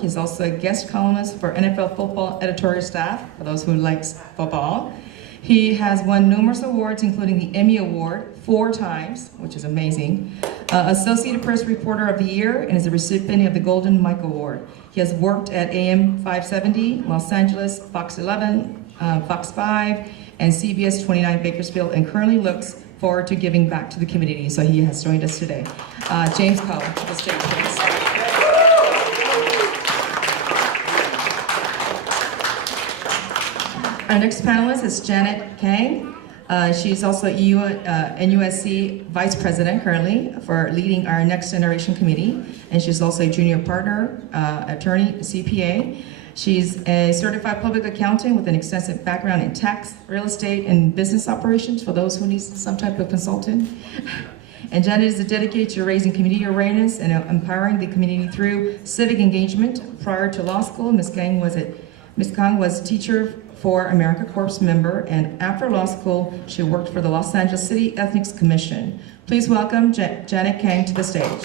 York. He's also a guest columnist for NFL football editorial staff, for those who like football. He has won numerous awards, including the Emmy Award 4 times, which is amazing, Associated Press Reporter of the Year, and is a recipient of the Golden Mike Award. He has worked at AM 570, Los Angeles, Fox 11, Fox 5, and CBS 29 Bakersfield, and currently looks forward to giving back to the community. So he has joined us today. James Coe, to the stage, please. Our next panelist is Janet Kang. She's also NUSC Vice President currently for leading our Next Generation Committee, and she's also a junior partner, attorney, CPA. She's a certified public accountant with an extensive background in tax, real estate, and business operations for those who need some type of consultant. And Janet is dedicated to raising community awareness and empowering the community through civic engagement. Prior to law school, Ms. Kang was Teacher for America Corps member, and after law school, she worked for the Los Angeles City Ethics Commission. Please welcome Janet Kang to the stage.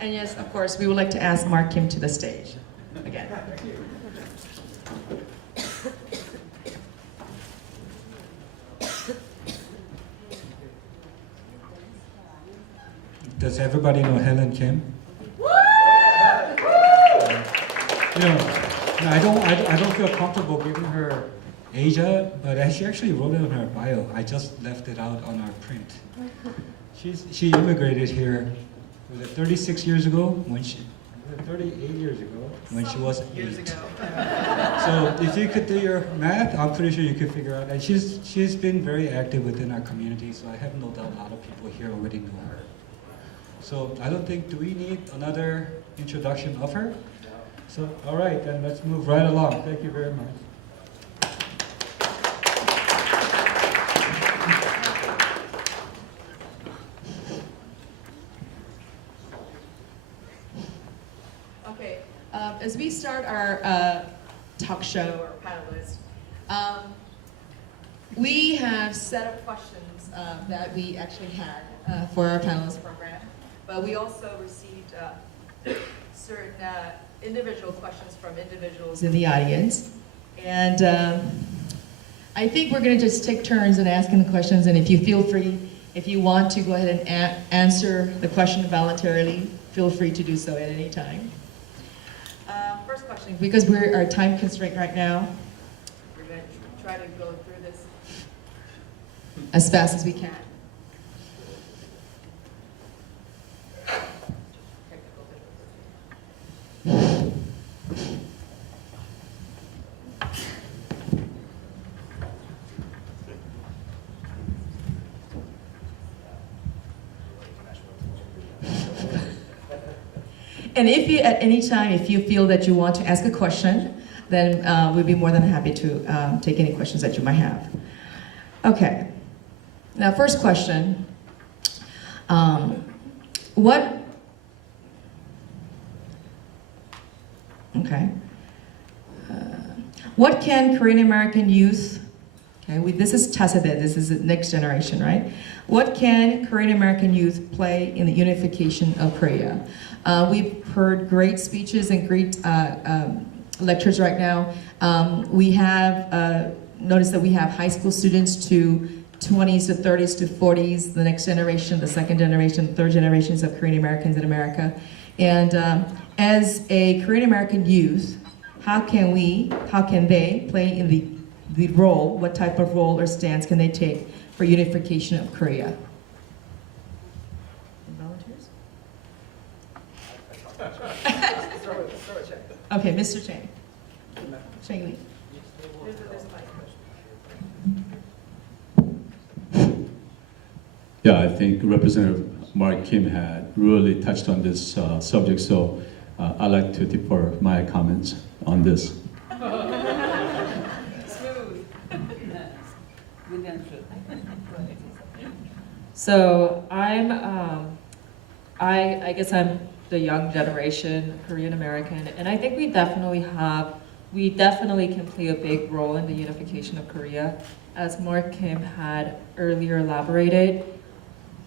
And yes, of course, we would like to ask Mark Kim to the stage again. Does everybody know Helen Kim? I don't feel comfortable giving her age, but she actually wrote it on her bio. I just left it out on our print. She immigrated here. Was it 36 years ago? 38 years ago when she was 8. So if you could do your math, I'm pretty sure you could figure out. And she's been very active within our community, so I have no doubt a lot of people here already know her. So I don't think, do we need another introduction of her? So, all right, then let's move right along. Thank you very much. Okay, as we start our talk show or panelist, we have set up questions that we actually had for our panelist program, but we also received certain individual questions from individuals in the audience. And I think we're going to just take turns in asking the questions, and if you feel free, if you want to go ahead and answer the question voluntarily, feel free to do so at any time. First question, because we're our time constraint right now, we're going to try to go through this as fast as we can. And if you, at any time, if you feel that you want to ask a question, then we'd be more than happy to take any questions that you might have. Okay. Now, first question. What can Korean American youth, this is Chasebe, this is the next generation, right? What can Korean American youth play in the unification of Korea? We've heard great speeches and great lectures right now. We have noticed that we have high school students to 20s to 30s to 40s, the next generation, the second generation, third generations of Korean Americans in America. And as a Korean American youth, how can they play in the role, what type of role or stance can they take for unification of Korea? Volunteers? Okay, Mr. Chang. Chang Lee. Yeah, I think Representative Mark Kim had really touched on this subject, so I'd like to defer my comments on this. Smooth. So I guess I'm the young generation Korean American, and I think we definitely have we definitely can play a big role in the unification of Korea. As Mark Kim had earlier elaborated,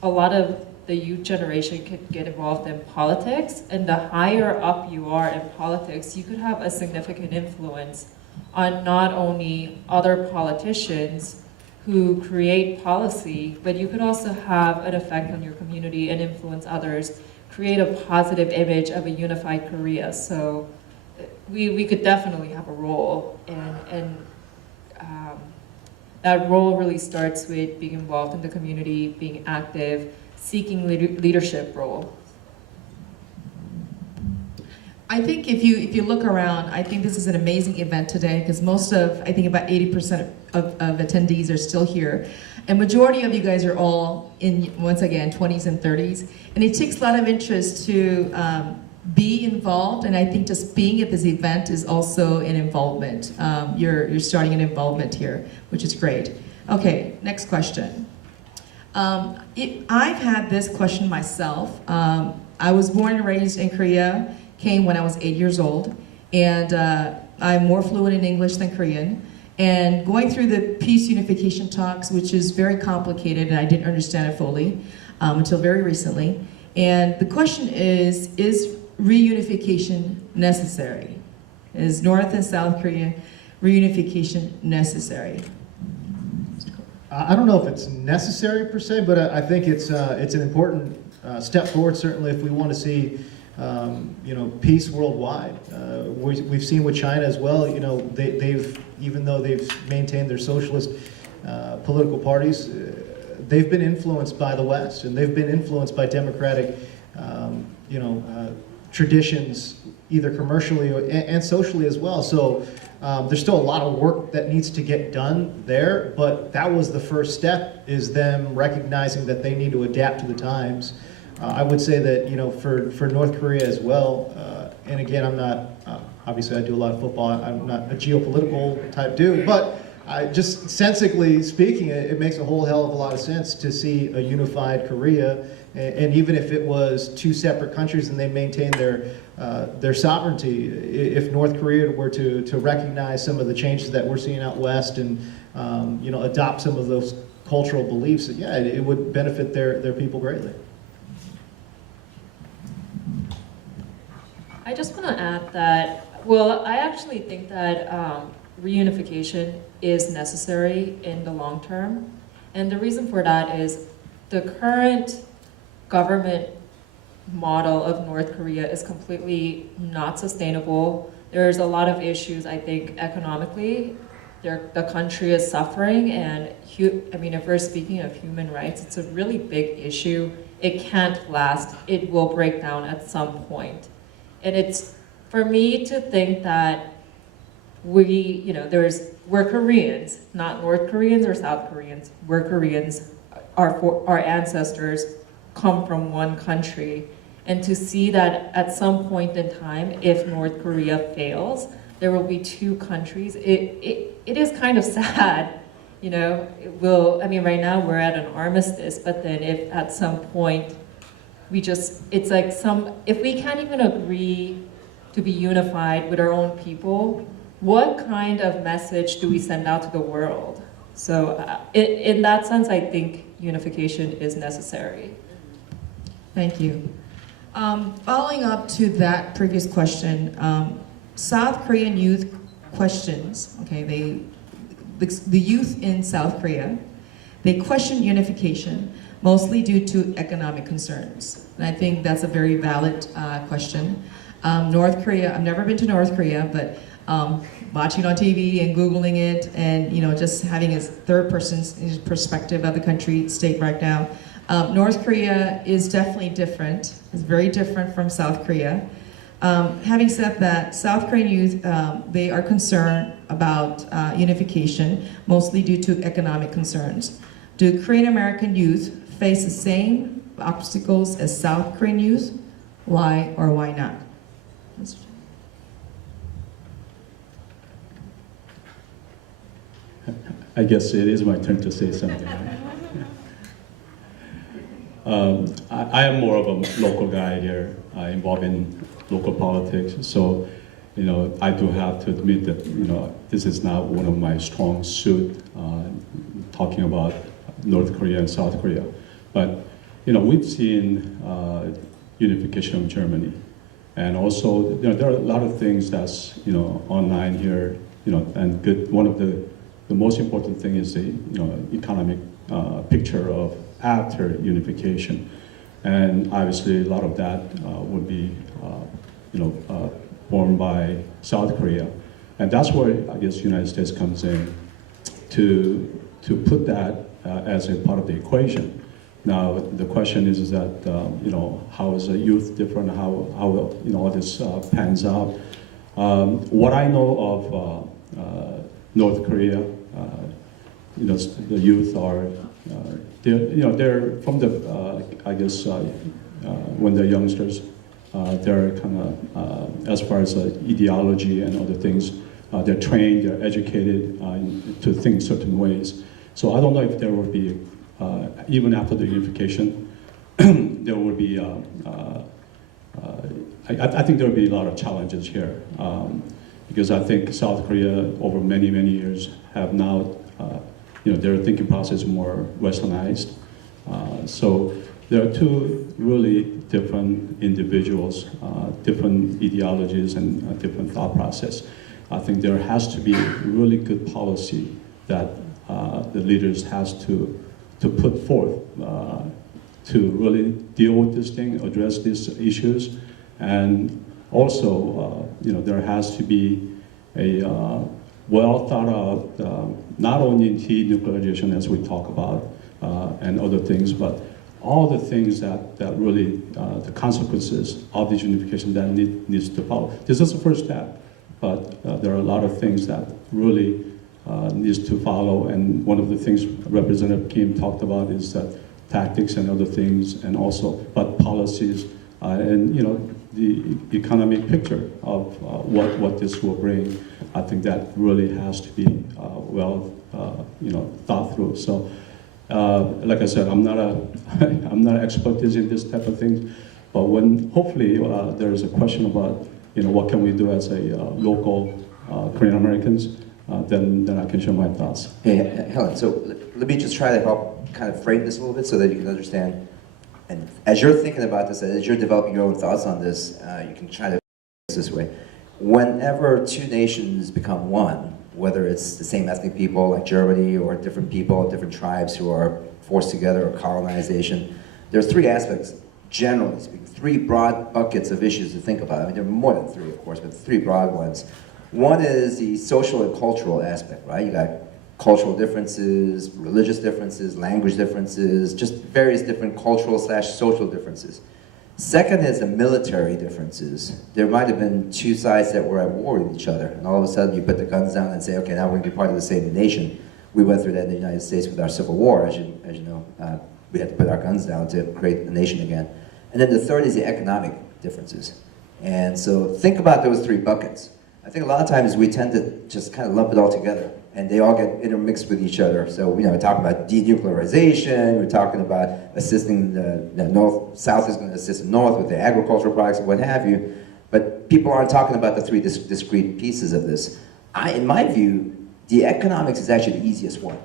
a lot of the youth generation could get involved in politics, and the higher up you are in politics, you could have a significant influence on not only other politicians who create policy, but you could also have an effect on your community and influence others, create a positive image of a unified Korea. So we could definitely have a role, and that role really starts with being involved in the community, being active, seeking leadership role. I think if you look around, I think this is an amazing event today because most of, I think about 80% of attendees are still here. And majority of you guys are all in, once again, 20s and 30s. And it takes a lot of interest to be involved, and I think just being at this event is also an involvement. You're starting an involvement here, which is great. Okay, next question. I've had this question myself. I was born and raised in Korea, came when I was 8 years old, and I'm more fluent in English than Korean. And going through the peace unification talks, which is very complicated, and I didn't understand it fully until very recently. And the question is reunification necessary? Is North and South Korea reunification necessary? I don't know if it's necessary per se, but I think it's an important step forward. Certainly, if we want to see peace worldwide. We've seen with China as well. You know, they've even though they've maintained their socialist political parties, they've been influenced by the West, and they've been influenced by democratic traditions, either commercially and socially as well. So there's still a lot of work that needs to get done there, but that was the first step, is them recognizing that they need to adapt to the times. I would say that, for North Korea as well, and again, I'm not, obviously I do a lot of football, I'm not a geopolitical type dude, but just sensically speaking, it makes a whole hell of a lot of sense to see a unified Korea. And even if it was two separate countries and they maintained their sovereignty, if North Korea were to recognize some of the changes that we're seeing out west and adopt some of those cultural beliefs, yeah, it would benefit their people greatly. I just want to add that, well, I actually think that reunification is necessary in the long term. And the reason for that is the current government model of North Korea is completely not sustainable. There's a lot of issues, I think, economically. The country is suffering, and if we're speaking of human rights, it's a really big issue. It can't last. It will break down at some point. And it's, for me to think that we're Koreans, not North Koreans or South Koreans. We're Koreans. Our ancestors come from one country. And to see that at some point in time, if North Korea fails, there will be two countries. It is kind of sad, right now we're at an armistice, but then if at some point it's like if we can't even agree to be unified with our own people, what kind of message do we send out to the world? So in that sense, I think unification is necessary. Thank you. Following up to that previous question, South Korean youth questions, okay, the youth in South Korea, they question unification, mostly due to economic concerns. And I think that's a very valid question. North Korea, I've never been to North Korea, but watching on TV and Googling it and just having a third person's perspective of the country, state right now, North Korea is definitely different. It's very different from South Korea. Having said that, South Korean youth, they are concerned about unification, mostly due to economic concerns. Do Korean American youth face the same obstacles as South Korean youth? Why or why not? I guess it is my turn to say something. I am more of a local guy here, involved in local politics. So I do have to admit that, this is not one of my strong suit, talking about North Korea and South Korea. But, we've seen unification of Germany. And also, there are a lot of things that's, online here, and good. One of the most important thing is the, economic picture of after unification. And obviously, a lot of that would be, borne by South Korea. And that's where, I guess, United States comes in to put that as a part of the equation. Now, the question is that, how is the youth different, how all this pans out. What I know of North Korea, the youth are, they're from the, I guess, when they're youngsters, they're kind of, as far as ideology and other things, they're trained, they're educated to think certain ways. So I don't know if there will be, even after the unification, there will be, I think there will be a lot of challenges here. Because I think South Korea, over many, many years, have now, their thinking process more westernized. So there are two really different individuals, different ideologies and different thought process. I think there has to be really good policy that the leaders has to put forth to really deal with this thing, address these issues, and also, there has to be a well thought out, not only denuclearization as we talk about, and other things, but all the things that really, the consequences of this unification that needs to follow. This is the first step, but there are a lot of things that really needs to follow, and one of the things Representative Kim talked about is that tactics and other things, and also, but policies, and the economic picture of what this will bring. I think that really has to be well, thought through. So, like I said, I'm not an expert in this type of things, but when hopefully there is a question about what can we do as a local Korean Americans, then I can share my thoughts. Hey, Helen, so let me just try to help kind of frame this a little bit so that you can understand. And as you're thinking about this, as you're developing your own thoughts on this, you can try to this way. Whenever two nations become one, whether it's the same ethnic people like Germany or different people, different tribes who are forced together or colonization, there's three aspects, generally speaking, three broad buckets of issues to think about. I mean, there are more than three, of course, but three broad ones. One is the social and cultural aspect, right? You got cultural differences, religious differences, language differences, just various different cultural/social differences. Second is the military differences. There might have been two sides that were at war with each other, and all of a sudden you put the guns down and say, okay, now we're going to be part of the same nation. We went through that in the United States with our Civil War, as you know. We had to put our guns down to create a nation again. And then the third is the economic differences. And so think about those three buckets. I think a lot of times we tend to just kind of lump it all together, and they all get intermixed with each other. So, we're talking about denuclearization, we're talking about assisting the North, South is going to assist the North with the agricultural products and what have you, but people aren't talking about the three discrete pieces of this. In my view, the economics is actually the easiest one,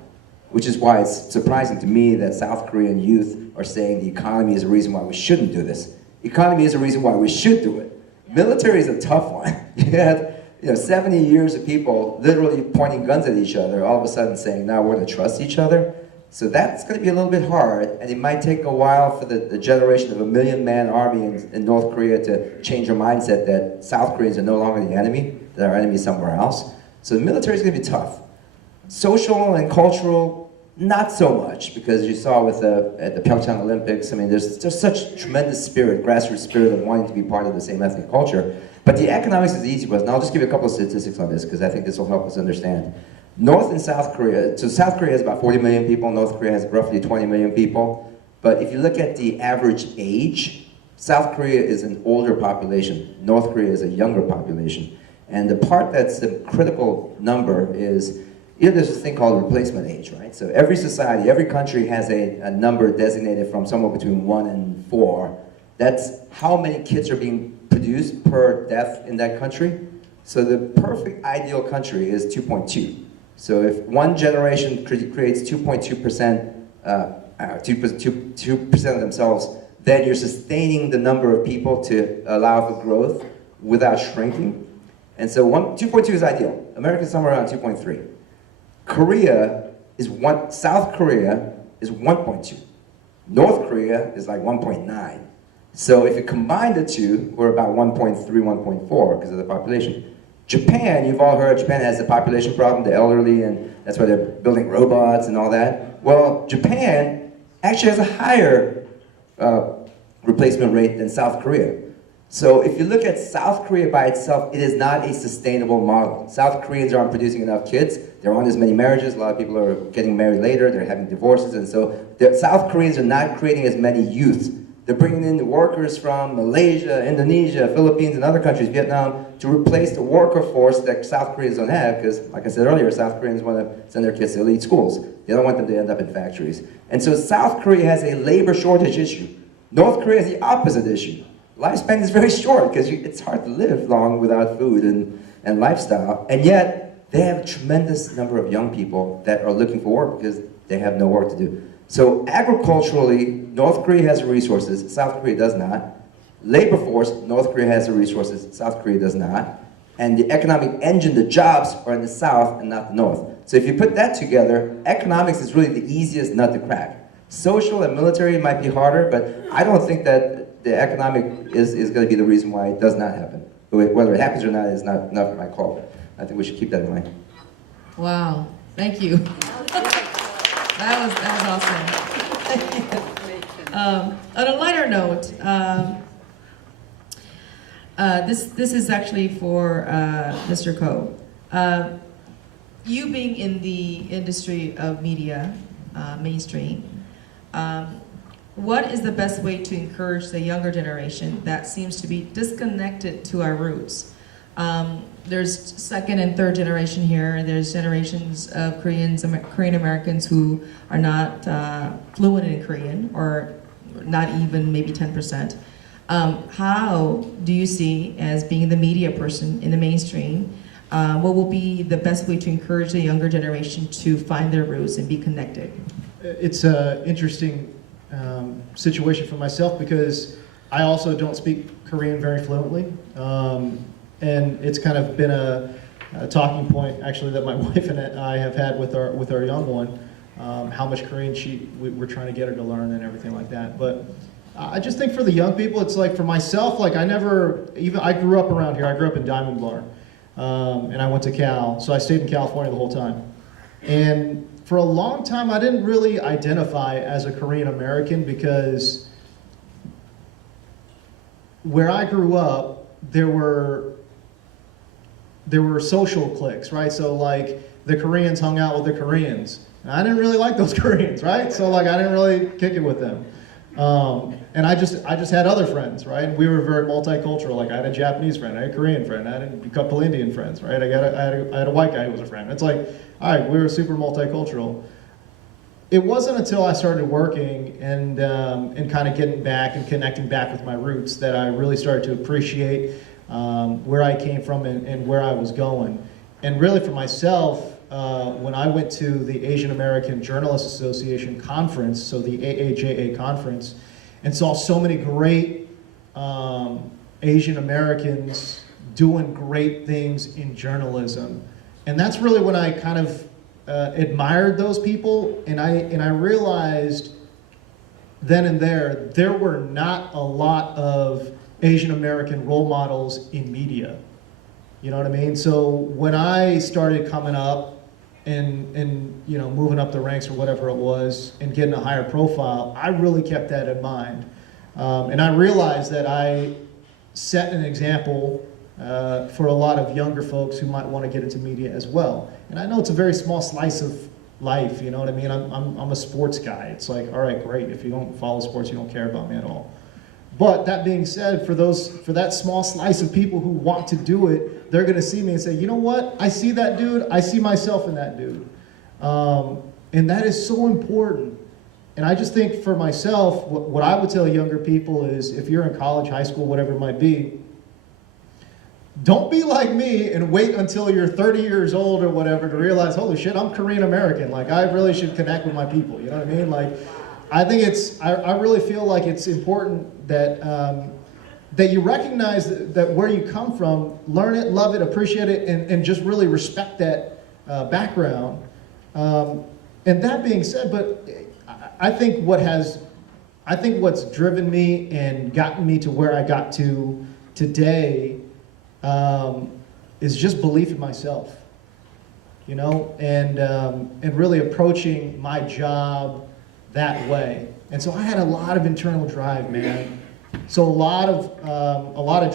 which is why it's surprising to me that South Korean youth are saying the economy is a reason why we shouldn't do this. Economy is a reason why we should do it. Military is a tough one. You had 70 years of people literally pointing guns at each other, all of a sudden saying, now we're going to trust each other. So that's going to be a little bit hard, and it might take a while for the generation of a million-man army in North Korea to change their mindset that South Koreans are no longer the enemy, that our enemy is somewhere else. So the military is going to be tough. Social and cultural, not so much, because you saw with at the Pyeongchang Olympics, I mean, there's such tremendous spirit, grassroots spirit of wanting to be part of the same ethnic culture. But the economics is the easy one, and I'll just give you a couple of statistics on this, because I think this will help us understand. North and South Korea, so South Korea has about 40 million people, North Korea has roughly 20 million people. But if you look at the average age, South Korea is an older population, North Korea is a younger population. And the part that's the critical number is, there's this thing called replacement age, right? So every society, every country has a number designated from somewhere between 1 and 4. That's how many kids are being produced per death in that country. So the perfect ideal country is 2.2. So if one generation creates 2.2%, 2% of themselves, then you're sustaining the number of people to allow for growth without shrinking. And so 2.2 is ideal. America is somewhere around 2.3. South Korea is 1.2. North Korea is like 1.9. So if you combine the two, we're about 1.3, 1.4 because of the population. Japan, you've all heard Japan has a population problem, the elderly, and that's why they're building robots and all that. Well, Japan actually has a higher replacement rate than South Korea. So if you look at South Korea by itself, it is not a sustainable model. South Koreans aren't producing enough kids. There aren't as many marriages. A lot of people are getting married later. They're having divorces. And so the South Koreans are not creating as many youth. They're bringing in the workers from Malaysia, Indonesia, Philippines, and other countries, Vietnam, to replace the worker force that South Koreans don't have, because, like I said earlier, South Koreans want to send their kids to elite schools. They don't want them to end up in factories. And so South Korea has a labor shortage issue. North Korea has the opposite issue. Lifespan is very short, because it's hard to live long without food and lifestyle. And yet, they have a tremendous number of young people that are looking for work because they have no work to do. So agriculturally, North Korea has the resources, South Korea does not. Labor force, North Korea has the resources, South Korea does not. And the economic engine, the jobs, are in the South and not the North. So if you put that together, economics is really the easiest nut to crack. Social and military might be harder, but I don't think that the economic is going to be the reason why it does not happen. Whether it happens or not is not my call. I think we should keep that in mind. Wow, thank you. That was awesome. On a lighter note, this is actually for Mr. Ko. You being in the industry of media, mainstream, what is the best way to encourage the younger generation that seems to be disconnected to our roots? There's second and third generation here, and there's generations of Korean Americans who are not fluent in Korean, or not even maybe 10%. How do you see, as being the media person in the mainstream, what will be the best way to encourage the younger generation to find their roots and be connected? It's an interesting situation for myself because I also don't speak Korean very fluently. And it's kind of been a talking point, actually, that my wife and I have had with our young one, how much Korean we're trying to get her to learn and everything like that. But I just think for the young people, it's like for myself, like I grew up around here. I grew up in Diamond Bar, and I went to Cal, so I stayed in California the whole time. And for a long time, I didn't really identify as a Korean American because where I grew up, there were social cliques, right? So like the Koreans hung out with the Koreans. And I didn't really like those Koreans, right? So like I didn't really kick it with them. And I just had other friends, right? And we were very multicultural. Like I had a Japanese friend, I had a Korean friend, I had a couple Indian friends, right? I had a white guy who was a friend. It's like, all right, we were super multicultural. It wasn't until I started working and kind of getting back and connecting back with my roots that I really started to appreciate where I came from and where I was going. And really for myself, when I went to the Asian American Journalists Association conference, so the AAJA conference, and saw so many great Asian Americans doing great things in journalism. And that's really when I kind of admired those people, and I realized then and there were not a lot of Asian American role models in media. You know what I mean? So when I started coming up and you know, moving up the ranks or whatever it was and getting a higher profile, I really kept that in mind. And I realized that I set an example for a lot of younger folks who might want to get into media as well. And I know it's a very small slice of life, you know what I mean? I'm a sports guy. It's like, all right, great. If you don't follow sports, you don't care about me at all. But that being said, for that small slice of people who want to do it, they're going to see me and say, you know what? I see that dude. I see myself in that dude. And that is so important. And I just think for myself, what I would tell younger people is if you're in college, high school, whatever it might be, don't be like me and wait until you're 30 years old or whatever to realize, holy shit, I'm Korean American. Like, I really should connect with my people. You know what I mean? Like, I think I really feel like it's important that that you recognize that where you come from, learn it, love it, appreciate it, and just really respect that background. And that being said, but I think what's driven me and gotten me to where I got to today is just belief in myself, you know, and really approaching my job that way. And so I had a lot of internal drive, man. So a lot of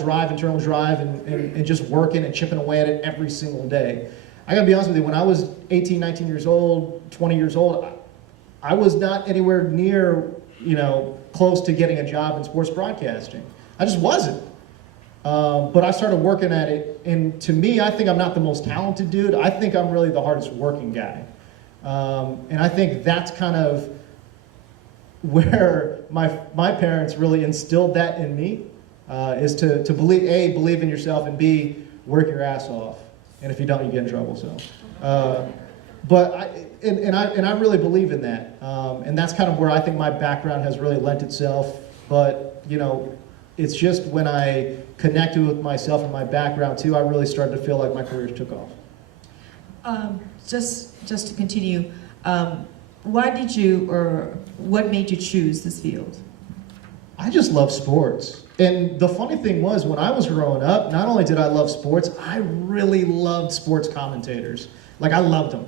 drive, internal drive, and just working and chipping away at it every single day. I gotta be honest with you, when I was 18, 19 years old, 20 years old, I was not anywhere near, you know, close to getting a job in sports broadcasting. I just wasn't. But I started working at it, and to me, I think I'm not the most talented dude. I think I'm really the hardest working guy. And I think that's kind of where my parents really instilled that in me, is to believe in yourself, and B, work your ass off. And if you don't, you get in trouble. So, but I really believe in that, and that's kind of where I think my background has really lent itself. But you know, it's just when I connected with myself and my background too, I really started to feel like my career took off. Just to continue, why did you, or what made you choose this field? I just love sports. And the funny thing was, when I was growing up, not only did I love sports, I really loved sports commentators. Like, I loved them.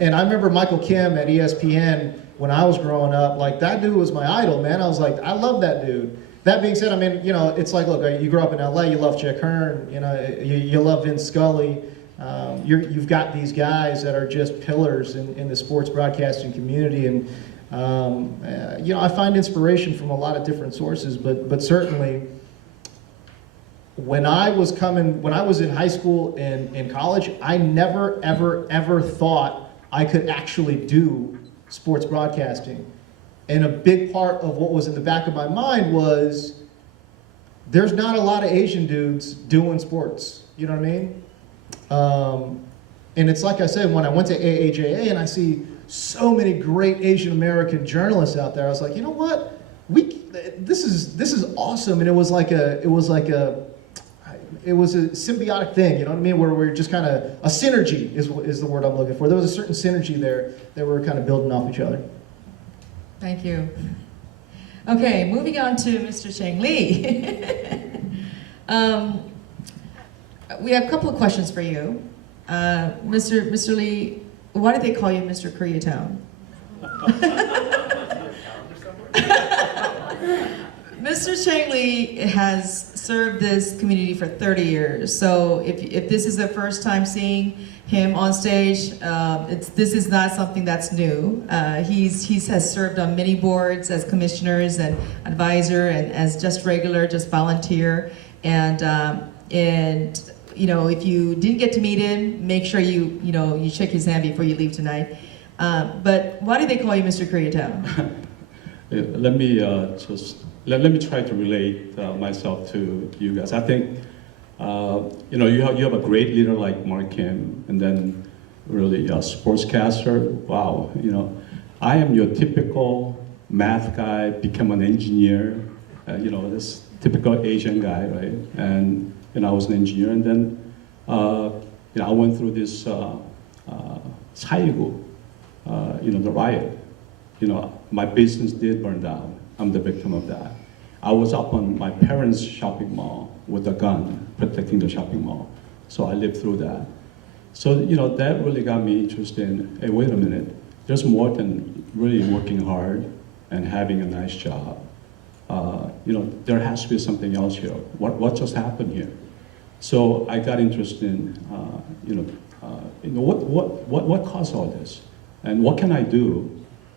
And I remember Michael Kim at ESPN when I was growing up. Like, that dude was my idol, man. I was like, I love that dude. That being said, I mean, you know, it's like, look, you grew up in LA, you love Chuck Hearn, you know, you love Vince Scully. You've got these guys that are just pillars in the sports broadcasting community, and you know, I find inspiration from a lot of different sources, but certainly when I was in high school and in college, I never ever thought I could actually do sports broadcasting. And a big part of what was in the back of my mind was, there's not a lot of Asian dudes doing sports. You know what I mean? And it's like I said, when I went to AAJA and I see so many great Asian American journalists out there, I was like, you know what? This is awesome. And it was a symbiotic thing. You know what I mean? Where we're just kind of a synergy is the word I'm looking for. There was a certain synergy there that we're kind of building off each other. Thank you. Okay, moving on to Mr. Cheng Lee. We have a couple of questions for you. Mr. Lee, why did they call you Mr. Koreatown? Mr. Cheng Lee has served this community for 30 years. So if this is the first time seeing him on stage, this is not something that's new. He has served on many boards as commissioners and advisor, and as just volunteer. And you know, if you didn't get to meet him, make sure you shake his hand before you leave tonight. But why do they call you Mr. Koreatown? Let me try to relate myself to you guys. I think you know, you have a great leader like Mark Kim, and then really a sportscaster. Wow, you know, I am your typical math guy, become an engineer. You know, this typical Asian guy, right? And you know, I was an engineer, and then you know, I went through this 사이구, you know, the riot. You know, my business did burn down. I'm the victim of that. I was up on my parents' shopping mall with a gun, protecting the shopping mall. So I lived through that. So, you know, that really got me interested in, hey, wait a minute, there's more than really working hard and having a nice job. You know, there has to be something else here. What just happened here? So I got interested in, you know, what caused all this? And what can I do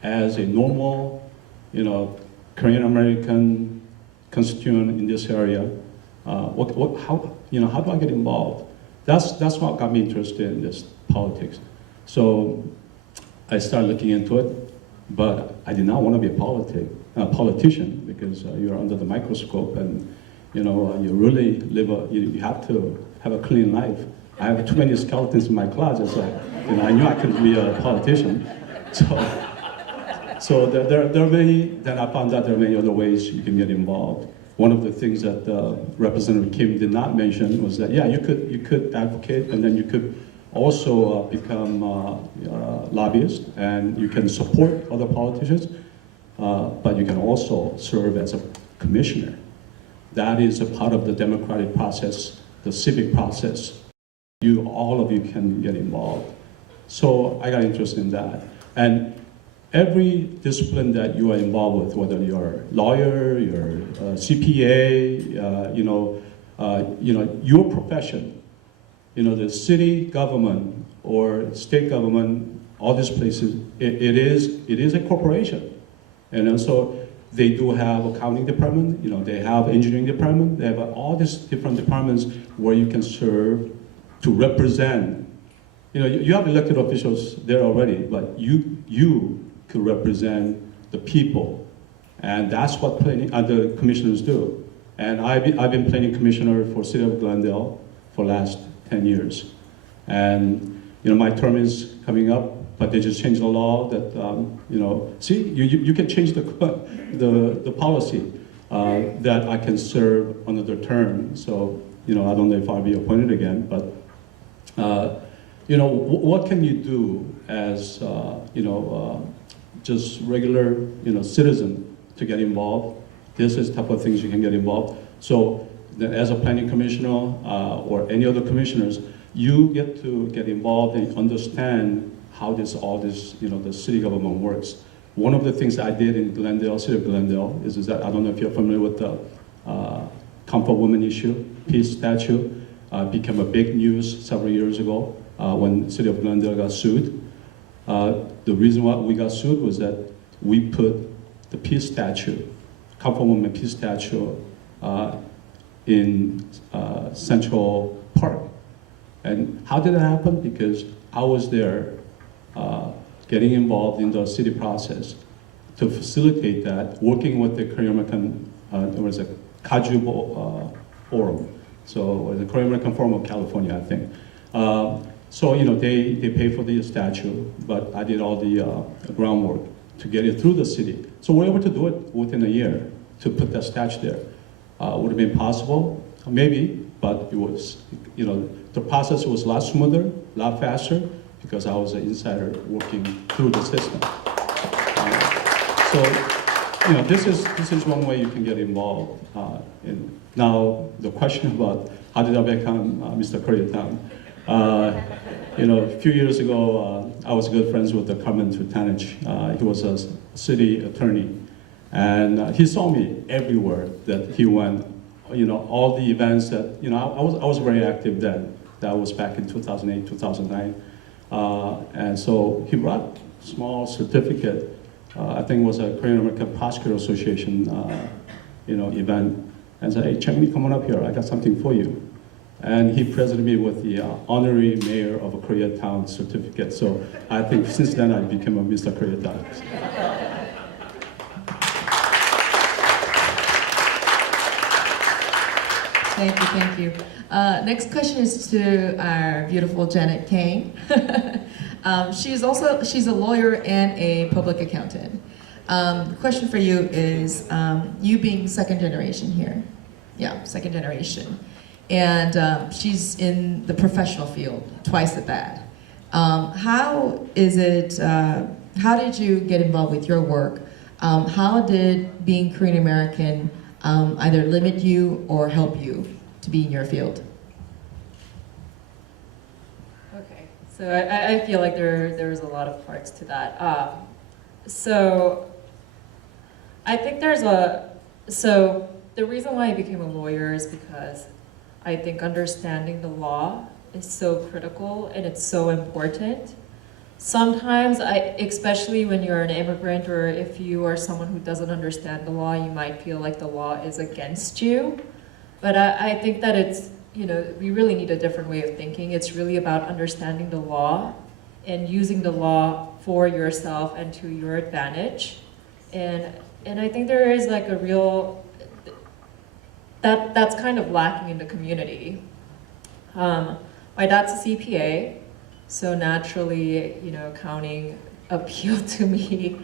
as a normal, you know, Korean American constituent in this area? How do I get involved? That's what got me interested in this politics. So I started looking into it, but I did not want to be a politician, because you're under the microscope, and You know, you really live you have to have a clean life. I have too many skeletons in my closet, so you know, I knew I could be a politician. So there are many, then I found out there are many other ways you can get involved. One of the things that Representative Kim did not mention was that, yeah, you could advocate, and then you could also become lobbyist, and you can support other politicians, but you can also serve as a commissioner. That is a part of the democratic process, the civic process. All of you can get involved. So I got interested in that. And every discipline that you are involved with, whether you're a lawyer, you're a CPA, your profession, the city government or state government, all these places, it is a corporation. And so they do have accounting department, they have engineering department, they have all these different departments where you can serve to represent. You have elected officials there already, but you could represent the people, and that's what the commissioners do. And I've been planning commissioner for City of Glendale for last 10 years, and my term is coming up, but they just changed the law that see, you can change the policy that I can serve another term. So I don't know if I'll be appointed again, but what can you do as just regular citizen to get involved? This is the type of things you can get involved. So as a planning commissioner or any other commissioners, you get to get involved and understand how the city government works. One of the things I did in Glendale, City of Glendale, is that, I don't know if you're familiar with the Comfort Women issue, peace statue, became a big news several years ago when City of Glendale got sued. The reason why we got sued was that we put the peace statue, Comfort Women peace statue, in Central Park. And how did that happen? Because I was there getting involved in the city process to facilitate that, working with the Korean American, there was a Kaju Forum, so the Korean American Forum of California, I think. So they pay for the statue, but I did all the groundwork to get it through the city. So we're able to do it within a year to put that statue there. Would have been possible? Maybe, but it was, the process was a lot smoother, a lot faster, because I was an insider working through the system. This is one way you can get involved. Now, the question about how did I become Mr. Koreatown? A few years ago, I was good friends with the Carmen Trutanich. He was a city attorney, and he saw me everywhere that he went. All the events that I was very active then. That was back in 2008, 2009, and so he brought a small certificate. I think it was a Korean American Prosecutor Association, event, and said, "Hey, Chang-mi, come on up here. I got something for you." And he presented me with the honorary mayor of a Koreatown certificate. So I think since then I became a Mr. Koreatown. Thank you. Next question is to our beautiful Janet Kang. She's a lawyer and a public accountant. The question for you is, you being second generation here, second generation, and she's in the professional field, twice at that. How did you get involved with your work? How did being Korean American either limit you or help you to be in your field? Okay, so I feel like there's a lot of parts to that. So I think so the reason why I became a lawyer is because I think understanding the law is so critical and it's so important. Sometimes, especially when you're an immigrant or if you are someone who doesn't understand the law, you might feel like the law is against you. But I think that it's, we really need a different way of thinking. It's really about understanding the law and using the law for yourself and to your advantage. And I think there is like a real, that's kind of lacking in the community. My dad's a CPA, so naturally, accounting appealed to me.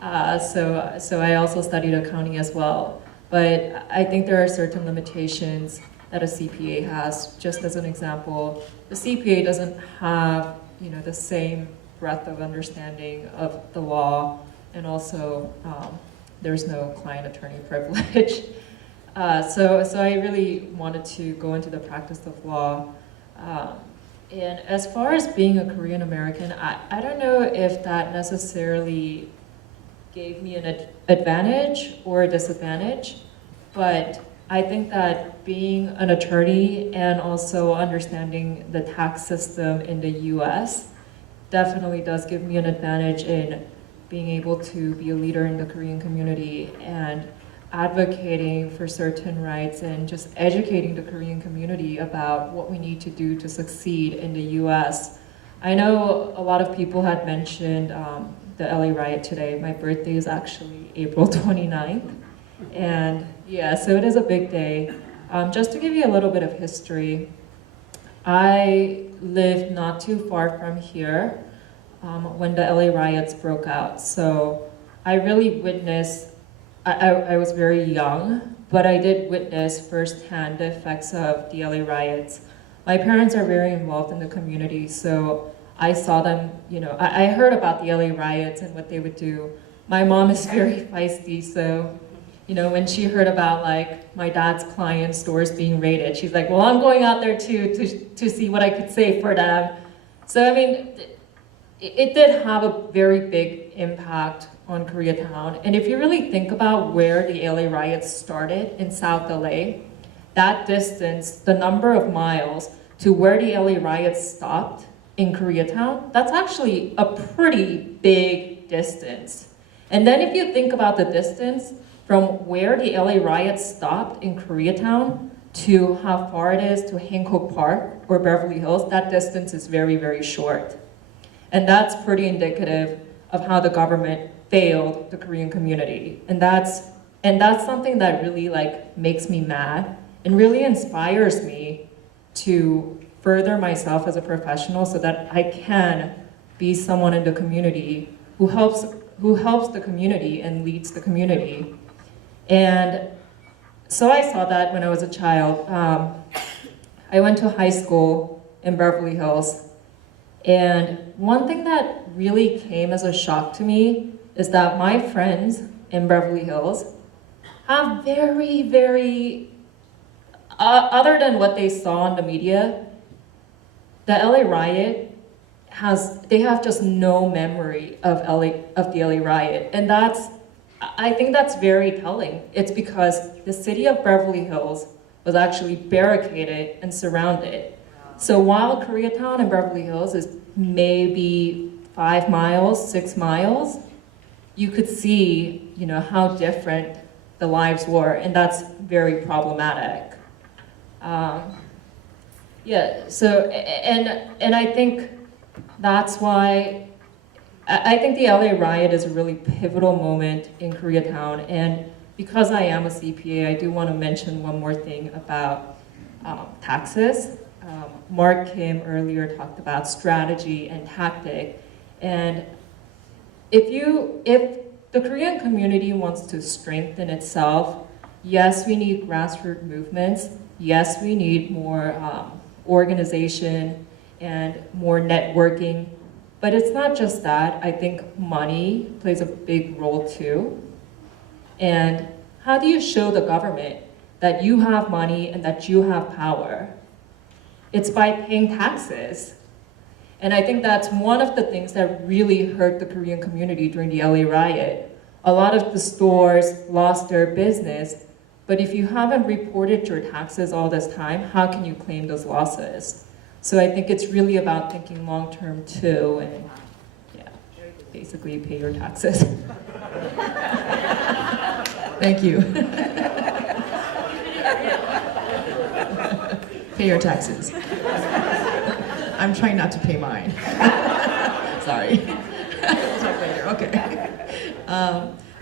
So I also studied accounting as well. But I think there are certain limitations that a CPA has. Just as an example, the CPA doesn't have, the same breadth of understanding of the law, and also there's no client-attorney privilege. So I really wanted to go into the practice of law. And as far as being a Korean American, I don't know if that necessarily gave me an advantage or a disadvantage, but I think that being an attorney and also understanding the tax system in the US definitely does give me an advantage in being able to be a leader in the Korean community and advocating for certain rights and just educating the Korean community about what we need to do to succeed in the US. I know a lot of people had mentioned the LA riot today. My birthday is actually April 29th. And yeah, so it is a big day. Just to give you a little bit of history, I lived not too far from here when the LA riots broke out. So I really witnessed, I was very young, but I did witness firsthand the effects of the LA riots. My parents are very involved in the community, so I saw them, I heard about the LA riots and what they would do. My mom is very feisty, so when she heard about like my dad's client stores being raided, she's like, well, I'm going out there too to see what I could save for them. So I mean, it did have a very big impact on Koreatown. And if you really think about where the LA riots started in South LA, that distance, the number of miles to where the LA riots stopped in Koreatown, that's actually a pretty big distance. And then if you think about the distance from where the LA riots stopped in Koreatown to how far it is to Hancock Park or Beverly Hills, that distance is very, very short. And that's pretty indicative of how the government failed the Korean community. And that's something that really makes me mad and really inspires me to further myself as a professional so that I can be someone in the community who helps the community and leads the community. And so I saw that when I was a child. I went to high school in Beverly Hills, and one thing that really came as a shock to me is that my friends in Beverly Hills have very, very, other than what they saw on the media, the LA riot they have just no memory of the LA riot. And I think that's very telling. It's because the city of Beverly Hills was actually barricaded and surrounded. So while Koreatown and Beverly Hills is maybe 5 miles, 6 miles, you could see, how different the lives were, and that's very problematic. So, and I think that's why, I think the LA riot is a really pivotal moment in Koreatown, and because I am a CPA, I do want to mention one more thing about taxes. Mark Kim earlier talked about strategy and tactic, and if the Korean community wants to strengthen itself, yes, we need grassroots movements, yes, we need more organization and more networking, but it's not just that. I think money plays a big role too. And how do you show the government that you have money and that you have power? It's by paying taxes. And I think that's one of the things that really hurt the Korean community during the LA riot. A lot of the stores lost their business, but if you haven't reported your taxes all this time, how can you claim those losses? So I think it's really about thinking long-term too, and basically pay your taxes. Thank you. Pay your taxes. I'm trying not to pay mine. Sorry. We'll talk later. Okay.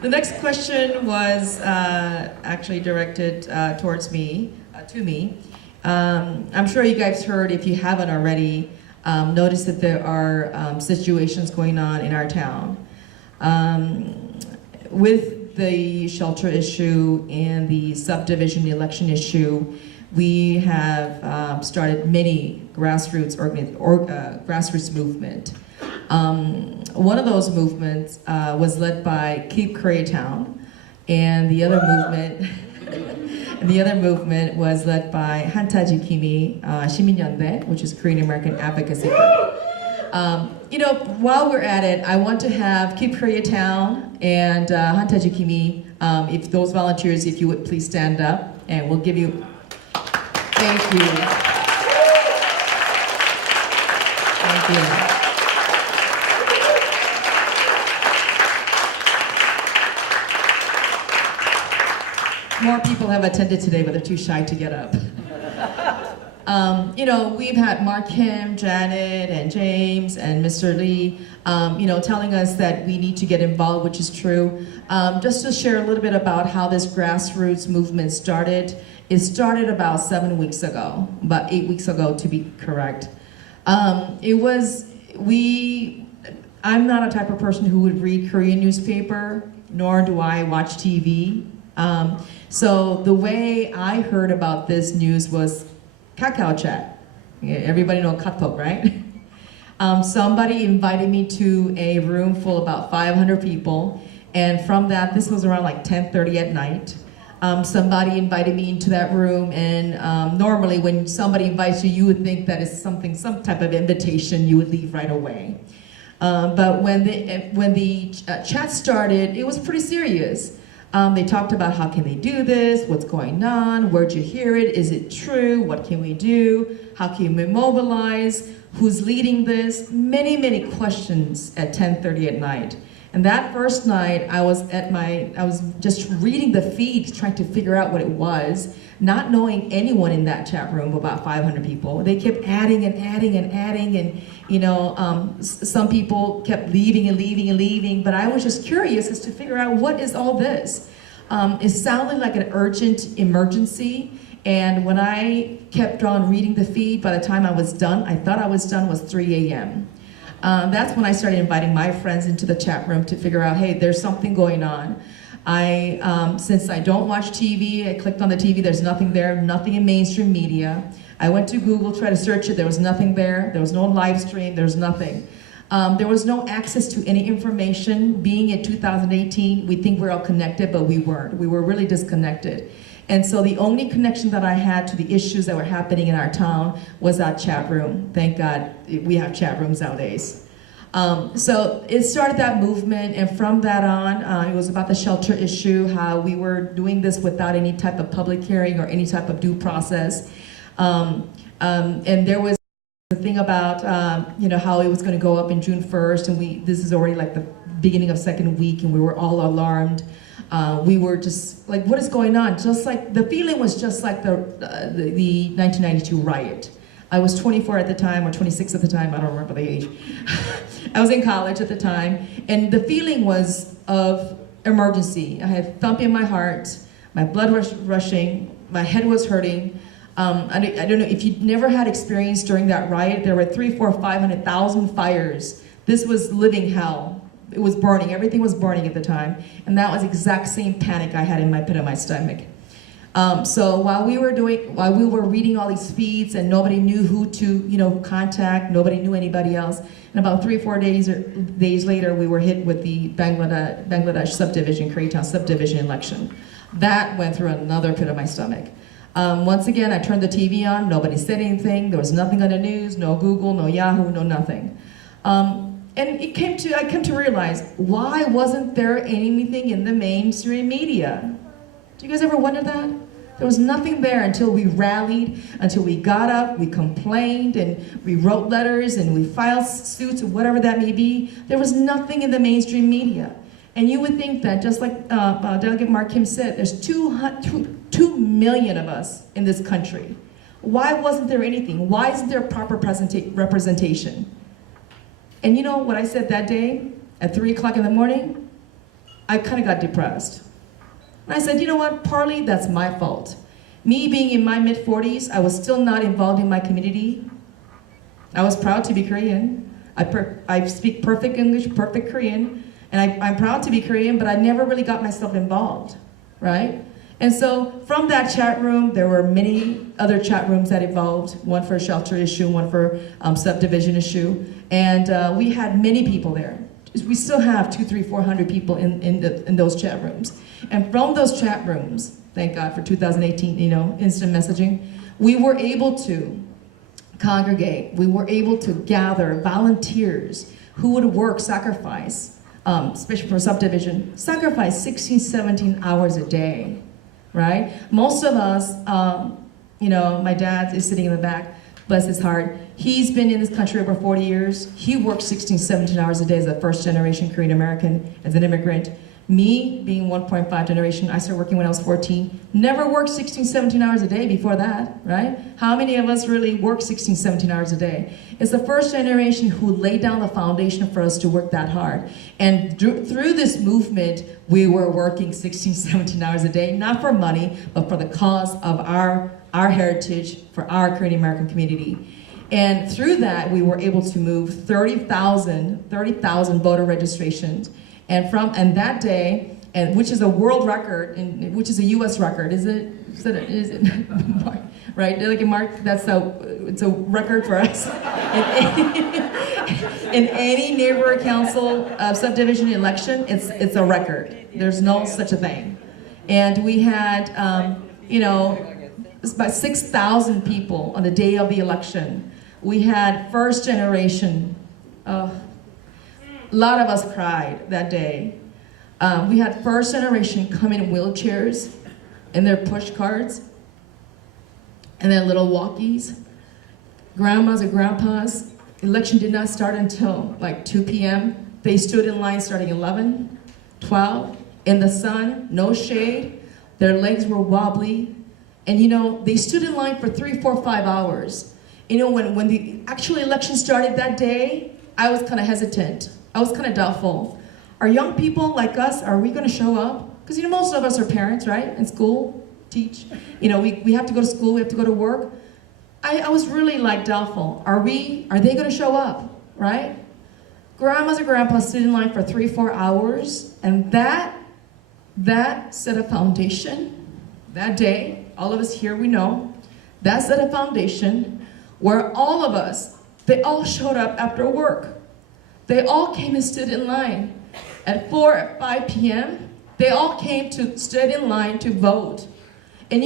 The next question was actually directed towards me, to me. I'm sure you guys heard, if you haven't already, notice that there are situations going on in our town. With the shelter issue and the subdivision election issue, we have started many grassroots movement. One of those movements was led by Keep Koreatown, and the other movement was led by 한타지 김이 시민연대, which is Korean American Advocacy Group. You know, while we're at it, I want to have Keep Koreatown and 한타지 김이, if those volunteers, if you would please stand up, and we'll give you. Thank you. Thank you. More people have attended today, but they're too shy to get up. You know, we've had Mark Kim, Janet, and James, and Mr. Lee, you know, telling us that we need to get involved, which is true. Just to share a little bit about how this grassroots movement started. It started about 7 weeks ago, about 8 weeks ago to be correct. I'm not a type of person who would read Korean newspaper, nor do I watch TV. So the way I heard about this news was Kakao chat. Everybody know Katok, right? Somebody invited me to a room full of about 500 people, and from that, this was around like 10:30 at night. Somebody invited me into that room, and normally when somebody invites you, you would think that it's some type of invitation, you would leave right away. But when the chat started, it was pretty serious. They talked about how can they do this, what's going on, where'd you hear it, is it true, what can we do, how can we mobilize, who's leading this, many questions at 10:30 at night. And that first night, I was just reading the feed, trying to figure out what it was, not knowing anyone in that chat room, about 500 people. They kept adding, and you know, some people kept leaving, but I was just curious as to figure out what is all this. It sounded like an urgent emergency, and when I kept on reading the feed, by the time I was done, I thought I was done, was 3 a.m. That's when I started inviting my friends into the chat room to figure out, hey, there's something going on. Since I don't watch TV, I clicked on the TV, there's nothing there, nothing in mainstream media. I went to Google, tried to search it, there was nothing there was no live stream, there was nothing. There was no access to any information. Being in 2018, we think we're all connected, but we weren't. We were really disconnected. And so the only connection that I had to the issues that were happening in our town was that chat room. Thank God we have chat rooms nowadays. So it started that movement, and from that on, it was about the shelter issue, how we were doing this without any type of public hearing or any type of due process. And there was the thing about, you know, how it was going to go up in June 1st, and this is already like the beginning of second week, and we were all alarmed. We were just like, what is going on? Just like, the feeling was just like the 1992 riot. I was 24 at the time, or 26 at the time, I don't remember the age. I was in college at the time, and the feeling was of emergency. I had a thump in my heart, my blood was rushing, my head was hurting. I don't know, if you never had experience during that riot, there were 300,000, 400,000, 500,000 fires. This was living hell. It was burning, everything was burning at the time, and that was the exact same panic I had in my pit of my stomach. So while we were reading all these feeds, and nobody knew who to, you know, contact, nobody knew anybody else, and about 3 or 4 days later, we were hit with the Bangladesh subdivision, Koreatown subdivision election. That went through another pit of my stomach. Once again, I turned the TV on, nobody said anything, there was nothing on the news, no Google, no Yahoo, no nothing. And I came to realize, why wasn't there anything in the mainstream media? Do you guys ever wonder that? There was nothing there until we rallied, until we got up, we complained, and we wrote letters, and we filed suits, or whatever that may be. There was nothing in the mainstream media. And you would think that, just like Delegate Mark Kim said, there's 2 million of us in this country. Why wasn't there anything? Why isn't there proper representation? And you know what I said that day at 3 o'clock in the morning? I kind of got depressed. And I said, you know what, partly that's my fault. Me being in my mid-40s, I was still not involved in my community. I was proud to be Korean. I speak perfect English, perfect Korean, and I'm proud to be Korean, but I never really got myself involved, right? And so from that chat room, there were many other chat rooms that evolved, one for a shelter issue, one for subdivision issue, and we had many people there. We still have 200, 300, 400 people in those chat rooms. And from those chat rooms, thank God for 2018, instant messaging, we were able to congregate, we were able to gather volunteers who would work, sacrifice, especially for subdivision, sacrifice 16, 17 hours a day, right? Most of us, my dad is sitting in the back, bless his heart. He's been in this country over 40 years. He worked 16, 17 hours a day as a first generation Korean American, as an immigrant. Me, being 1.5 generation, I started working when I was 14. Never worked 16, 17 hours a day before that, right? How many of us really work 16, 17 hours a day? It's the first generation who laid down the foundation for us to work that hard. And through this movement, we were working 16, 17 hours a day, not for money, but for the cause of our heritage, for our Korean American community. And through that, we were able to move 30,000 voter registrations. And that day, which is a world record, which is a U.S. record, is it? Right, Delegate Mark, it's a record for us. In any neighborhood council subdivision election, it's a record. There's no such a thing. And we had, it's about 6,000 people on the day of the election. We had first generation. A lot of us cried that day. We had first generation come in wheelchairs and their push carts and their little walkies. Grandmas and grandpas. Election did not start until like 2 p.m. They stood in line starting 11, 12, in the sun, no shade. Their legs were wobbly. And they stood in line for 3, 4, 5 hours. When the actual election started that day, I was kind of hesitant. I was kind of doubtful. Are young people like us, are we going to show up? Because most of us are parents, right? In school, teach. We have to go to school, we have to go to work. I was really doubtful. Are they going to show up, right? Grandmas and grandpas stood in line for 3, 4 hours, and that set a foundation that day. All of us here, we know, that set a foundation where all of us, they all showed up after work. They all came and stood in line. At 4 or 5 p.m., they all stood in line to vote. And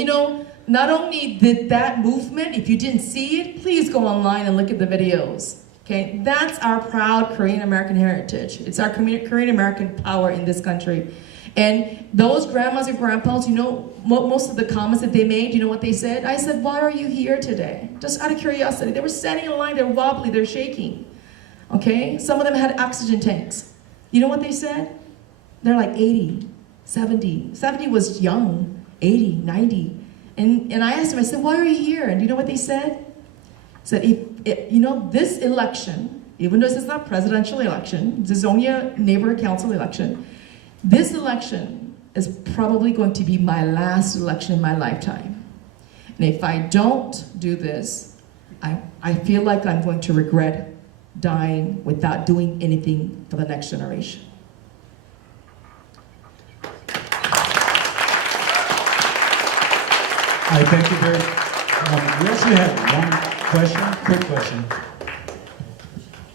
not only did that movement, if you didn't see it, please go online and look at the videos. Okay, that's our proud Korean American heritage. It's our Korean American power in this country. And those grandmas and grandpas, most of the comments that they made, you know what they said? I said, why are you here today? Just out of curiosity. They were standing in line, they're wobbly, they're shaking. Okay? Some of them had oxygen tanks. You know what they said? They're like 80, 70. 70 was young, 80, 90. And I asked them, I said, why are you here? And you know what they said? Said, this election, even though this is not a presidential election, this is only a neighborhood council election, this election is probably going to be my last election in my lifetime. And if I don't do this, I feel like I'm going to regret dying without doing anything for the next generation. I thank you very much. We actually have one quick question.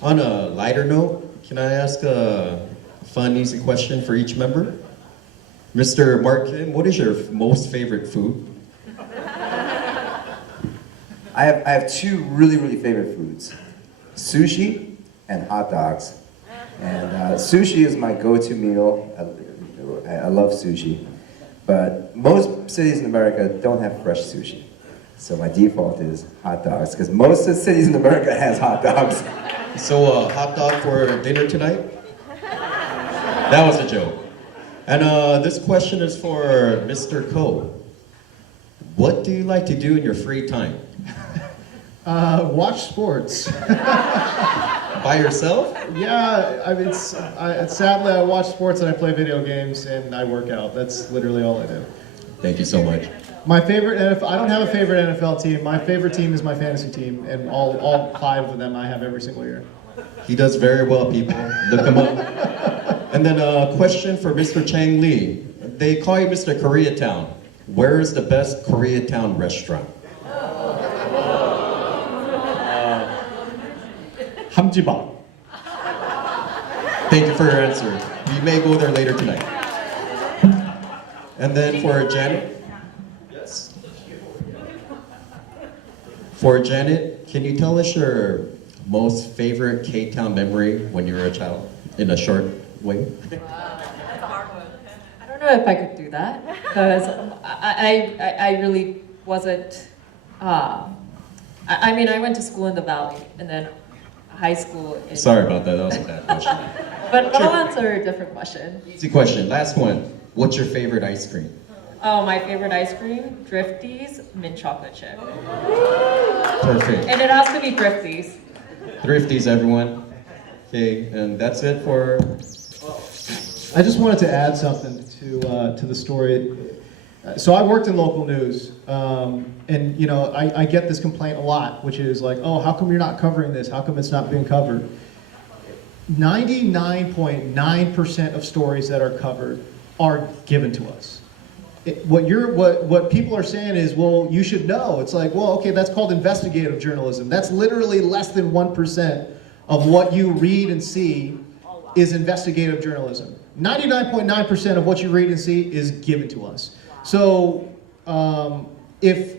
On a lighter note, can I ask a fun, easy question for each member? Mr. Mark Kim, what is your most favorite food? I have two really, really favorite foods. Sushi and hot dogs. And sushi is my go-to meal. I love sushi. But most cities in America don't have fresh sushi. So my default is hot dogs, because most of the cities in America has hot dogs. So hot dog for dinner tonight? That was a joke. And this question is for Mr. Ko. What do you like to do in your free time? Watch sports. By yourself? Yeah, I mean, sadly, I watch sports and I play video games and I work out. That's literally all I do. Thank you so much. My favorite NFL, I don't have a favorite NFL team. My favorite team is my fantasy team, and all 5 of them I have every single year. He does very well, people. Look him up. And then a question for Mr. Chang Lee. They call you Mr. Koreatown. Where is the best Koreatown restaurant? 함지밥. Thank you for your answer. We may go there later tonight. And then for Janet. Yes. For Janet, can you tell us your most favorite K-Town memory when you were a child, in a short way? I don't know if I could do that because I really wasn't. I mean, I went to school in the Valley and then high school. Sorry about that. That was a bad question. But I'll answer a different question. Easy question. Last one. What's your favorite ice cream? Oh, my favorite ice cream, Thrifty's mint chocolate chip, Perfect. and it has to be Thrifty's. Thrifties, everyone. Okay, and that's it for. I just wanted to add something to the story. So I worked in local news, and you know I get this complaint a lot, which is like, oh, how come you're not covering this? How come it's not being covered? 99.9% of stories that are covered are given to us. What people are saying is, well, you should know. It's like, well, okay, that's called investigative journalism. That's literally less than 1% of what you read and see is investigative journalism. 99.9% of what you read and see is given to us. So if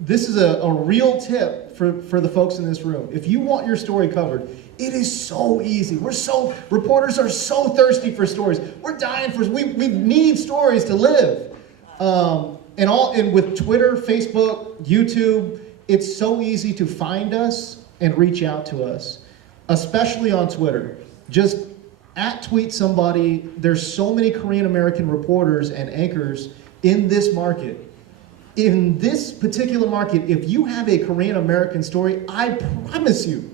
this is a real tip for the folks in this room, if you want your story covered, it is so easy. Reporters are so thirsty for stories. We're dying we need stories to live. And with Twitter, Facebook, YouTube, it's so easy to find us and reach out to us, especially on Twitter. Just @tweet somebody. There's so many Korean American reporters and anchors in this market. In this particular market, if you have a Korean American story, I promise you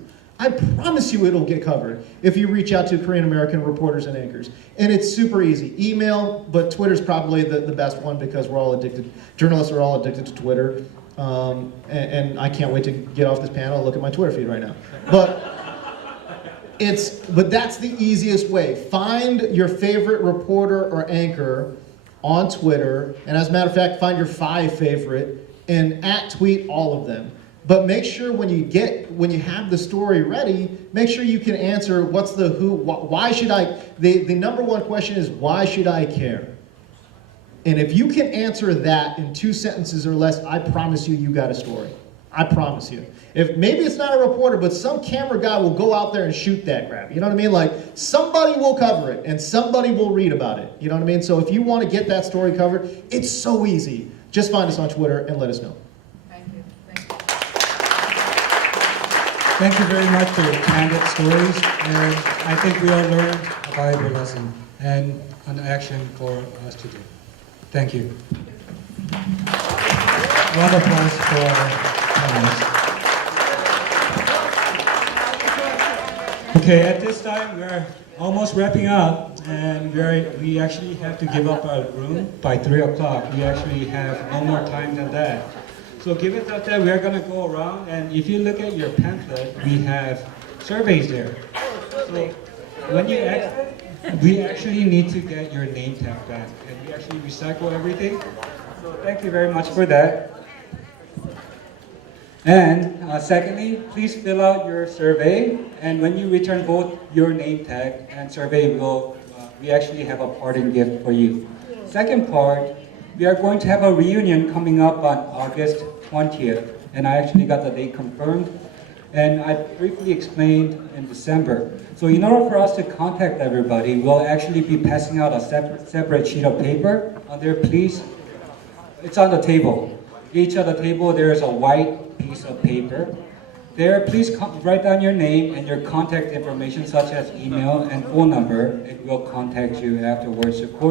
it'll get covered if you reach out to Korean American reporters and anchors. And it's super easy. Email, but Twitter's probably the best one because we're all addicted. Journalists are all addicted to Twitter. And I can't wait to get off this panel and look at my Twitter feed right now. But that's the easiest way. Find your favorite reporter or anchor on Twitter, and as a matter of fact, find your 5 favorite and @tweet all of them. But make sure when you have the story ready, make sure you can answer what's the who, why should I, the number one question is, why should I care? And if you can answer that in 2 sentences or less, I promise you got a story. I promise you. If maybe it's not a reporter, but some camera guy will go out there and shoot that crap. You know what I mean? Like somebody will cover it and somebody will read about it. You know what I mean? So if you want to get that story covered, it's so easy. Just find us on Twitter and let us know. Thank you. Thank you. Thank you very much for your candid stories, and I think we all learned a valuable lesson and an action for us to do. Thank you. Round of applause for our panelists. Okay, at this time we're almost wrapping up, and we actually have to give up our room by 3 o'clock. We actually have no more time than that. So given that we are going to go around, and if you look at your pamphlet, we have surveys there. So when you exit, we actually need to get your name tag back, and we actually recycle everything. So thank you very much for that. And secondly, please fill out your survey, and when you return both your name tag and survey, we actually have a parting gift for you. Second part, we are going to have a reunion coming up on August 20th, and I actually got the date confirmed, and I briefly explained in December. So in order for us to contact everybody, we'll actually be passing out a separate sheet of paper. On there, please, it's on the table. Each of the table, there is a white piece of paper. There, please write down your name and your contact information, such as email and phone number, and we'll contact you afterwards.